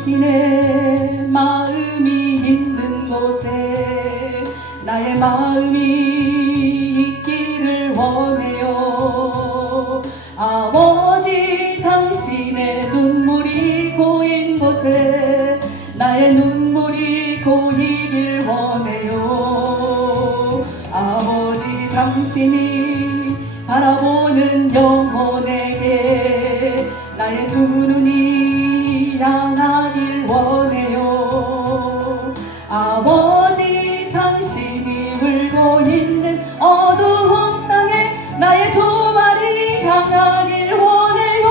당신의 마음이 있는 곳에 나의 마음이 있기를 원해요. 아버지, 당신의 눈물이 고인 곳에 나의 눈물이 고이길 원해요. 아버지, 당신이 바라보는 영혼에게 나의 두 눈이 향하길 원해요. 아버지, 당신이 울고 있는 어두운 땅에 나의 두 발이 향하길 원해요.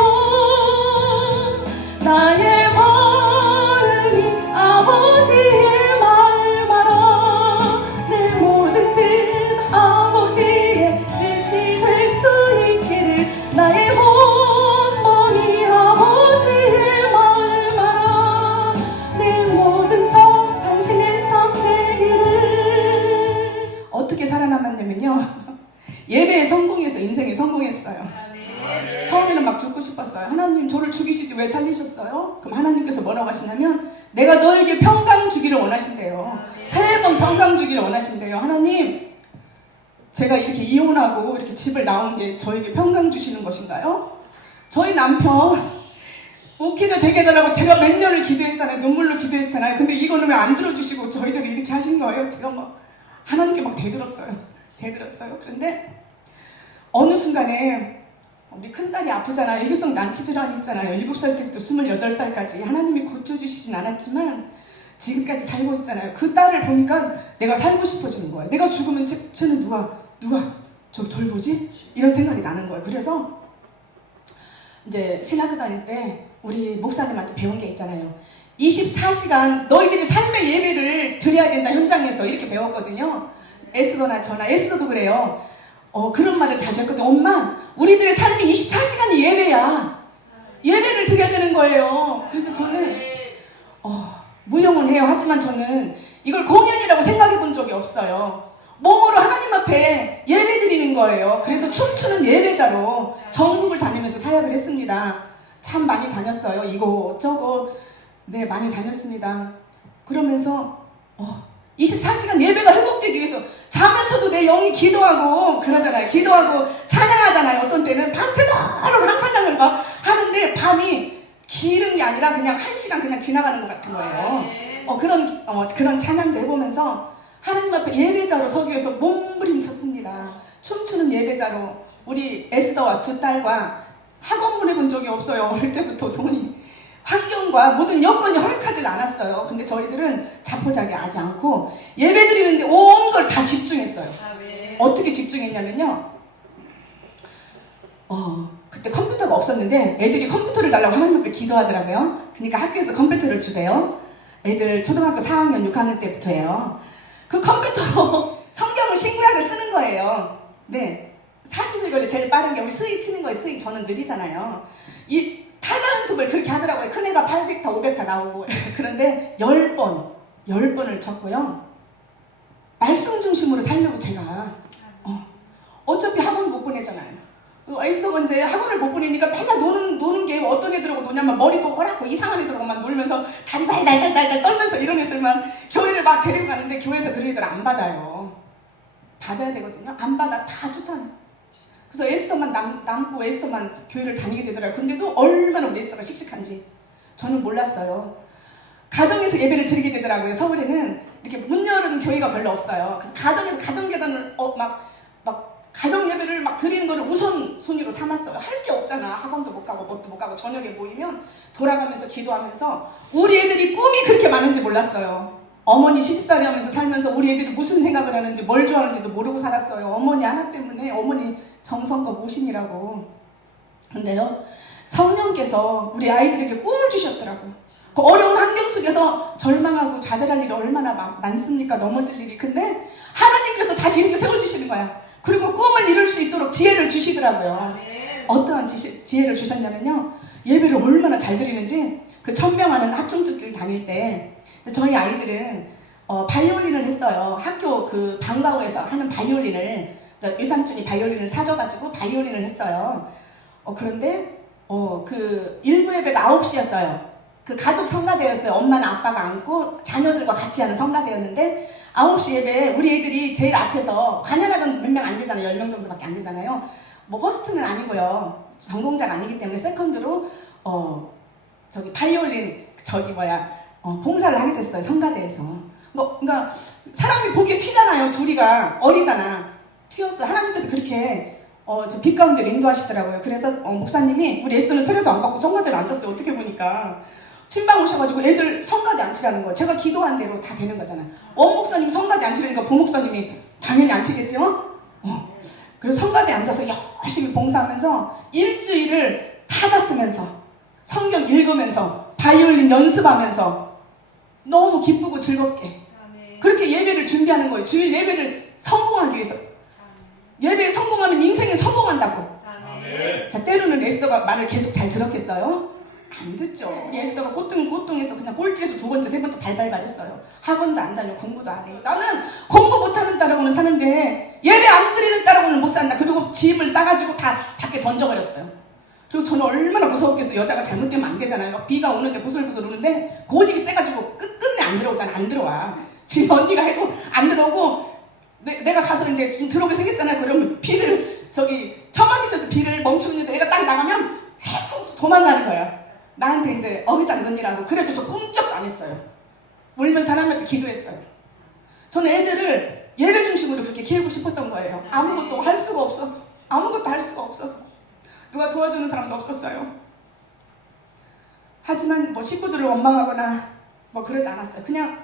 나의 마음이 아버지의 마음 알아. 내 모든 뜻 아버지의 뜻이 될 수 있기를. 나의 온몸이 아버지의 마음 알아. 내 모든 삶 당신의 삶 되기를. 어떻게 살아남았냐면요, 예배에 성공해서 인생에 성공했어요. 처음에는 막 죽고 싶었어요. 하나님, 저를 죽이시지 왜 살리셨어요? 그럼 하나님께서 뭐라고 하시냐면, 내가 너에게 평강 주기를 원하신대요. 3번 평강 주기를 원하신대요. 하나님, 제가 이렇게 이혼하고 이렇게 집을 나온 게 저에게 평강 주시는 것인가요? 저희 남편 목회자 되게 해달라고 제가 몇 년을 기도했잖아요. 눈물로 기도했잖아요. 근데 이거는 왜 안 들어주시고 저희들이 이렇게 하신 거예요? 제가 막 하나님께 막 대들었어요. 그런데 어느 순간에 우리 큰딸이 아프잖아요. 애교성 난치 질환이 있잖아요. 7살 때부터 28살까지 하나님이 고쳐주시진 않았지만 지금까지 살고 있잖아요. 그 딸을 보니까 내가 살고 싶어지는 거예요. 내가 죽으면 쟤는 누가 저기 돌보지? 이런 생각이 나는 거예요. 그래서 이제 신학교 다닐 때 우리 목사님한테 배운 게 있잖아요. 24시간 너희들이 삶의 예배를 드려야 된다, 현장에서. 이렇게 배웠거든요. 에스더나 저나, 에스더도 그래요. 그런 말을 자주 했거든요. 엄마, 우리들의 삶이 24시간이 예배야. 예배를 드려야 되는 거예요. 그래서 저는 무용은 해요. 하지만 저는 이걸 공연이라고 생각해 본 적이 없어요. 몸으로 하나님 앞에 예배 드리는 거예요. 그래서 춤추는 예배자로 전국을 다니면서 사역을 했습니다. 참 많이 다녔어요. 이곳저곳 네, 많이 다녔습니다. 그러면서 24시간 예배가 회복되기 위해서 자면서도 내 영이 기도하고 그러잖아요. 기도하고 찬양하잖아요. 어떤 때는 밤새도록 한 찬양을 막 하는데 밤이 길은 게 아니라 그냥 1시간 그냥 지나가는 것 같은 거예요. 그런 찬양도 해보면서 하나님 앞에 예배자로 서기 위해서 몸부림쳤습니다. 춤추는 예배자로 우리 에스더와 두 딸과 학원 보내본 적이 없어요. 어릴 때부터 돈이, 환경과 모든 여건이 허락하지 않았어요. 근데 저희들은 자포자기하지 않고 예배 드리는데 온 걸 다 집중했어요. 어떻게 집중했냐면요, 그때 컴퓨터가 없었는데 애들이 컴퓨터를 달라고 하나님 앞에 기도하더라고요. 그러니까 학교에서 컴퓨터를 주대요. 애들 초등학교 4학년 6학년 때부터예요. 그 컴퓨터로 성경을 신구약을 쓰는 거예요. 네, 40일걸리 제일 빠른 게 우리 스위 치는 거예요. 스위 저는 느리잖아요. 이 타자 연습을 그렇게 하더라고요. 큰애가 800타 500타 나오고. 그런데 10번을 쳤고요. 말씀 중심으로 살려고 제가 어차피 학원 못 보내잖아요. 에스더가 이제 학원을 못 보내니까 맨날 노는 게 어떤 애들하고 노냐면 머리도 허랗고 이상한 애들하고만 놀면서 다리 달달달달 떨면서 이런 애들만 교회를 막 데리고 가는데 교회에서 그런 애들 안 받아요. 받아야 되거든요. 안 받아. 다 쫓아내. 그래서 에스더만 남고 에스더만 교회를 다니게 되더라고요. 근데도 얼마나 우리 에스더가 씩씩한지 저는 몰랐어요. 가정에서 예배를 드리게 되더라고요. 서울에는 이렇게 문 열은 교회가 별로 없어요. 그래서 가정에서 가정계단을 막 가정 예배를 막 드리는 거를 우선순위로 삼았어요. 할 게 없잖아. 학원도 못 가고 뭣도 못 가고 저녁에 모이면 돌아가면서 기도하면서 우리 애들이 꿈이 그렇게 많은지 몰랐어요. 어머니 시집살이 하면서 살면서 우리 애들이 무슨 생각을 하는지 뭘 좋아하는지도 모르고 살았어요. 어머니 하나 때문에, 어머니 정성껏 모시니라고. 근데요, 성령께서 우리 아이들에게 꿈을 주셨더라고요. 그 어려운 환경 속에서 절망하고 좌절할 일이 얼마나 많습니까? 넘어질 일이. 근데 하나님께서 다시 이렇게 세워주시는 거야. 그리고 꿈을 이룰 수 있도록 지혜를 주시더라고요. 어떠한 지혜를 주셨냐면요, 예배를 얼마나 잘 드리는지, 그 천명하는 합정특교를 다닐 때 저희 아이들은 바이올린을 했어요. 학교 그 방과후에서 하는 바이올린을, 유삼촌이 바이올린을 사줘가지고 바이올린을 했어요. 그런데 그 일부 예배가 9시였어요. 그 가족 성가대였어요. 엄마는 아빠가 앉고 자녀들과 같이 하는 성가대였는데 9시 예배에 우리 애들이 제일 앞에서 관연하던 몇 명 안 되잖아요. 10명 정도밖에 안 되잖아요. 뭐 퍼스트는 아니고요. 전공자가 아니기 때문에 세컨드로 저기 바이올린 봉사를 하게 됐어요. 성가대에서. 그러니까 사람이 보기에 튀잖아요. 둘이가 어리잖아. 튀었어요. 하나님께서 그렇게 저 빛 가운데 인도하시더라고요. 그래서 목사님이 우리 에스더는 세례도 안 받고 성가대로 앉았어요. 어떻게 보니까 신방 오셔가지고 애들 성가대 앉히라는 거예요. 제가 기도한 대로 다 되는 거잖아요. 목사님 성가대 앉히려니까 부목사님이 당연히 앉히겠죠? 그래서 성가대에 앉아서 열심히 봉사하면서 일주일을 타자 쓰면서 성경 읽으면서 바이올린 연습하면서 너무 기쁘고 즐겁게 그렇게 예배를 준비하는 거예요. 주일 예배를 성공하기 위해서. 예배에 성공하면 인생에 성공한다고. 자, 때로는 에스더가 말을 계속 잘 들었겠어요? 안 듣죠. 우리 에스더가 꼬뚱해서 그냥 꼴찌에서 2번째, 3번째 발발발 했어요. 학원도 안 다녀, 공부도 안 해요. 나는 공부 못하는 딸하고는 사는데 예배 안 드리는 딸하고는 못 산다. 그리고 짐을 싸가지고 다 밖에 던져버렸어요. 그리고 저는 얼마나 무서웠겠어요. 여자가 잘못되면 안 되잖아요. 막 비가 오는데 부슬부슬 오는데 고집이 세가지고 끝내 안 들어오잖아. 안 들어와. 지금 언니가 해도 안 들어오고 내가 가서 이제 좀 들어오게 생겼잖아요. 그러면 비를 처마 밑에서 비를 멈추고 있는데 내가 딱 나가면 도망가는 거야. 나한테 이제 어미장군이라고. 그래도 저 꿈쩍도 안 했어요. 울면서 하나님 앞에 기도했어요. 저는 애들을 예배 중심으로 그렇게 키우고 싶었던 거예요. 아무것도 할 수가 없어서. 누가 도와주는 사람도 없었어요. 하지만 뭐 식구들을 원망하거나 뭐 그러지 않았어요. 그냥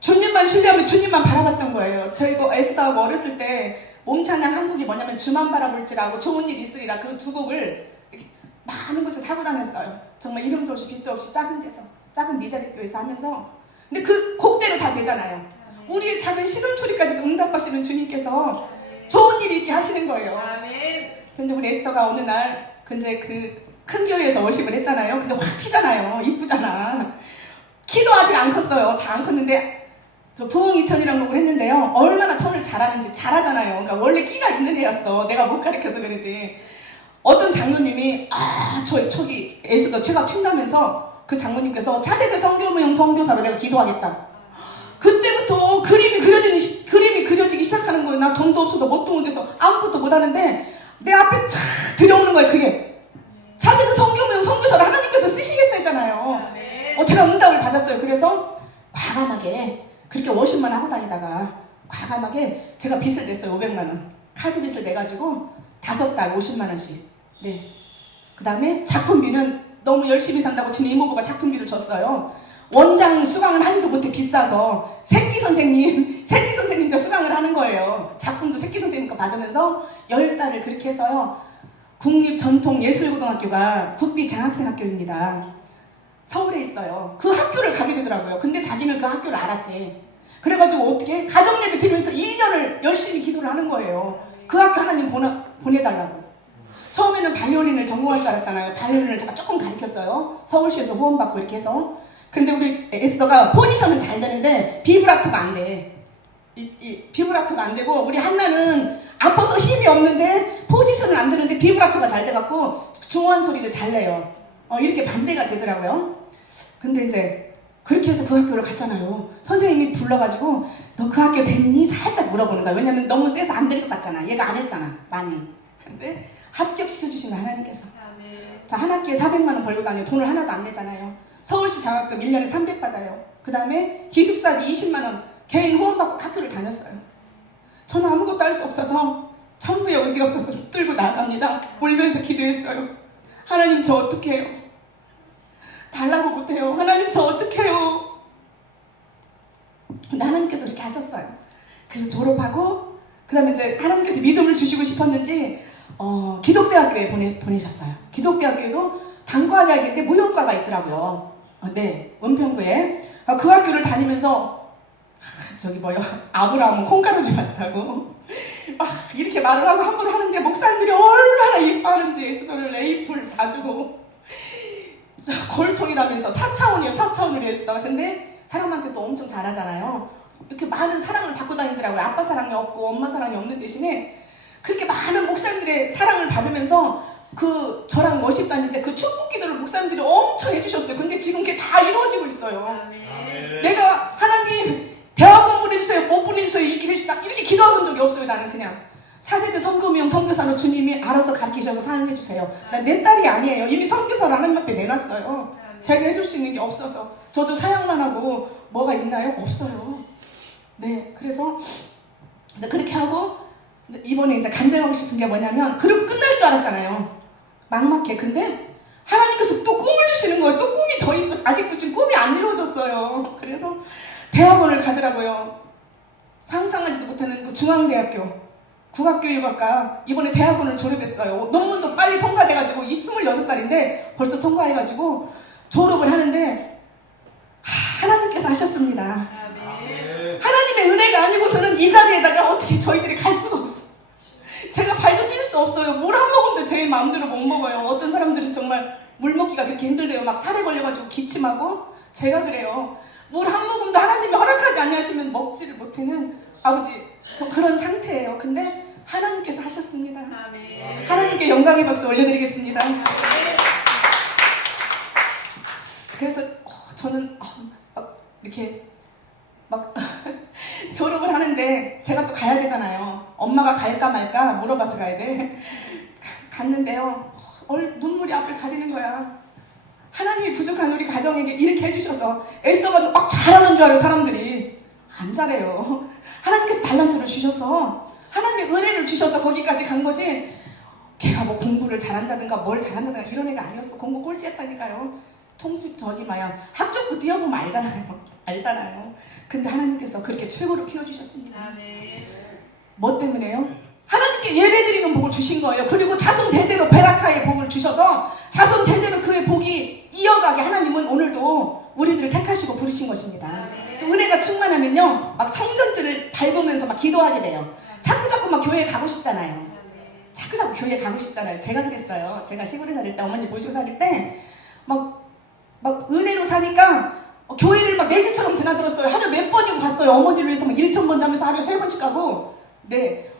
주님만 신뢰하면 주님만 바라봤던 거예요. 저희가 에스더하고 어렸을 때 몸찬양 한 곡이 뭐냐면 주만 바라볼지라고 좋은 일 있으리라 그 2곡을 이렇게 많은 곳에 타고 다녔어요. 정말 이름도 없이 빛도 없이 작은 데서 작은 미자립교회에서 하면서 근데 그 곡대로 다 되잖아요. 우리의 작은 신음소리까지도 응답하시는 주님께서 좋은 일이 있게 하시는 거예요. 근데 우리 에스더가 어느 날 근데 그 큰 교회에서 워십을 했잖아요. 근데 확 튀잖아요. 이쁘잖아. 키도 아직 안 컸어요. 다 안 컸는데 저 부흥 2000이라는 곡을 했는데요. 얼마나 톤을 잘하는지 잘하잖아요. 그러니까 원래 끼가 있는 애였어. 내가 못 가르쳐서 그러지. 어떤 장로님이 저기 에스더 최가 튄다면서 그 장로님께서 차세대 성교무용 선교사로 내가 기도하겠다. 그때부터 그림이 그려지기 시작하는 거예요. 나 돈도 없어서 뭣도 못해서 아무것도 못하는데 내 앞에 쫙 들여오는 거예요. 그게 차세대 성교무용 선교사를 하나님께서 쓰시겠다잖아요. 제가 응답을 받았어요. 그래서 과감하게 그렇게 워십만 하고 다니다가 과감하게 제가 빚을 냈어요. 500만 원 카드 빚을 내가지고 5달 50만 원씩. 네. 그 다음에 작품비는 너무 열심히 산다고 지금 이모부가 작품비를 줬어요. 원장 수강은 하지도 못해 비싸서 새끼 선생님도 수강을 하는 거예요. 작품도 새끼 선생님 거 받으면서 10달을 그렇게 해서요. 국립전통예술고등학교가 국비 장학생학교입니다. 서울에 있어요. 그 학교를 가게 되더라고요. 근데 자기는 그 학교를 알았대. 그래가지고 어떻게 가정예배 드리면서 2년을 열심히 기도를 하는 거예요. 그 학교 하나님 보내달라고. 처음에는 바이올린을 전공할 줄 알았잖아요. 바이올린을 제가 조금 가르쳤어요. 서울시에서 후원받고 이렇게 해서. 근데 우리 에스더가 포지션은 잘 되는데 비브라토가 안 돼. 비브라토가 안 되고 우리 한나는 아파서 힘이 없는데 포지션은 안 되는데 비브라토가 잘 돼갖고 중후한 소리를 잘 내요. 이렇게 반대가 되더라고요. 근데 이제 그렇게 해서 그 학교를 갔잖아요. 선생님이 불러가지고 너 그 학교 됐니? 살짝 물어보는 거야. 왜냐면 너무 세서 안 될 것 같잖아. 얘가 안 했잖아. 많이. 근데 합격시켜주신 거 하나님께서. 자, 한 학기에 400만 원 벌고 다녀. 돈을 하나도 안 내잖아요. 서울시 장학금 1년에 300 받아요. 그 다음에 기숙사비 20만 원 개인 후원받고 학교를 다녔어요. 저는 아무것도 할 수 없어서 천부의 의지가 없어서 붙들고 나갑니다. 울면서 기도했어요. 하나님 저 어떡해요? 달라고 못해요. 하나님 저 어떡해요? 근데 하나님께서 그렇게 하셨어요. 그래서 졸업하고 그 다음에 이제 하나님께서 믿음을 주시고 싶었는지 기독대학교에 보내셨어요. 기독대학교에도 단과대학인데 무용과가 있더라고요. 네, 은평구에. 그 학교를 다니면서 아브라함은 콩가루지 같다고 이렇게 말을 하고 한 번 하는데 목사님들이 얼마나 예뻐하는지 에스더를 에이프를 다 주고 골통이 나면서 4차원으로 했어. 근데 사람한테 또 엄청 잘하잖아요. 이렇게 많은 사랑을 받고 다니더라고요. 아빠 사랑이 없고 엄마 사랑이 없는 대신에 그렇게 많은 목사님들의 사랑을 받으면서 저랑 워십 다닐 때 그 축복 기도를 목사님들이 엄청 해주셨어요. 근데 지금 없었어요. 내가 하나님 대학원 보내주세요, 못 보내주세요, 이 길에 이렇게 기도해본 적이 없어요. 나는 그냥 4세대 선교명 선교사로 주님이 알아서 가르치셔서 사용해주세요. 난 내 딸이 아니에요. 이미 선교사를 하나님 앞에 내놨어요. 제가 해줄 수 있는 게 없어서. 저도 사역만 하고 뭐가 있나요? 없어요. 네, 그래서 그렇게 하고 이번에 이제 간증하고 싶은 게 뭐냐면, 그리고 끝날 줄 알았잖아요. 막막해. 근데 하나님께서 또 꿈을 주시는 거예요. 또 꿈이 더 있어. 아직도 지금 꿈이 안 이루어졌어요. 그래서 대학원을 가더라고요. 상상하지도 못하는 그 중앙대학교 국악교육학과 이번에 대학원을 졸업했어요. 논문도 빨리 통과돼가지고 26살인데 벌써 통과해가지고 졸업을 하는데 하나님께서 하셨습니다. 하나님의 은혜가 아니고서는 이 자리에다가 어떻게 저희들이 갈 수가 없어요. 제가 발도 뛸 수 없어요. 물 한 모금도 제 마음대로 못 먹어요. 어떤 사람들은 정말 물 먹기가 그렇게 힘들대요. 막 살에 걸려가지고 기침하고. 제가 그래요. 물 한 모금도 하나님이 허락하지 아니하시면 먹지를 못하는 아버지, 저 그런 상태예요. 근데 하나님께서 하셨습니다. 하나님께 영광의 박수 올려드리겠습니다. 그래서 저는 막 이렇게 막 졸업을 하는데 제가 또 가야 되잖아요. 엄마가 갈까 말까 물어봐서 가야 돼. 갔는데요. 눈물이 앞을 가리는 거야. 하나님이 부족한 우리 가정에게 이렇게 해주셔서 에스더가 막 잘하는 줄 알아요. 사람들이 안 잘해요. 하나님께서 달란트를 주셔서, 하나님의 은혜를 주셔서 거기까지 간 거지, 걔가 뭐 공부를 잘한다든가 뭘 잘한다든가 이런 애가 아니었어. 공부 꼴찌했다니까요. 통수 저기 마냥 학점부 띄워보면 알잖아요. 근데 하나님께서 그렇게 최고로 키워주셨습니다. 뭐 때문에요? 하나님께 예배드리는 복을 주신 거예요. 그리고 자손 대대로 베라카의 복을 주셔서 자손 대대로 그의 복이 이어가게 하나님은 오늘도 우리들을 택하시고 부르신 것입니다. 또 은혜가 충만하면요, 막 성전들을 밟으면서 막 기도하게 돼요. 자꾸 막 교회에 가고 싶잖아요. 자꾸 교회에 가고 싶잖아요. 제가 그랬어요. 제가 시골에 살릴 때, 어머니 모시고 살릴 때 막 은혜로 사니까 교회를 막 내 집처럼 드나들었어요. 하루 몇 번이고 갔어요. 어머니를 위해서 막 1,000번 자면서 하루에 3번씩 가고. 네.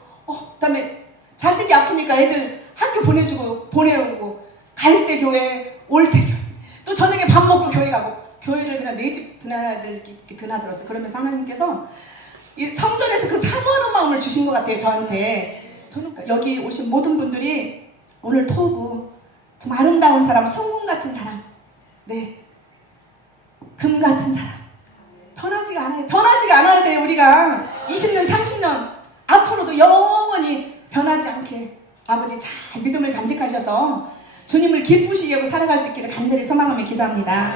그다음에 자식이 아프니까 애들 학교 보내주고 보내오고, 갈 때 교회, 올 때 교회, 또 저녁에 밥 먹고 교회 가고, 교회를 그냥 내 집 드나들었어요. 그러면서 하나님께서 이 성전에서 그 사모하는 마음을 주신 것 같아요. 저한테. 저는 여기 오신 모든 분들이 오늘 토부 좀 아름다운 사람, 송금 같은 사람, 네, 금 같은 사람, 변하지가 않아요. 변하지가 않아야 돼요. 우리가 20년 30년 앞으로도 영원히 변하지 않게 아버지 잘 믿음을 간직하셔서 주님을 기쁘시게 하고 살아갈 수 있기를 간절히 소망하며 기도합니다.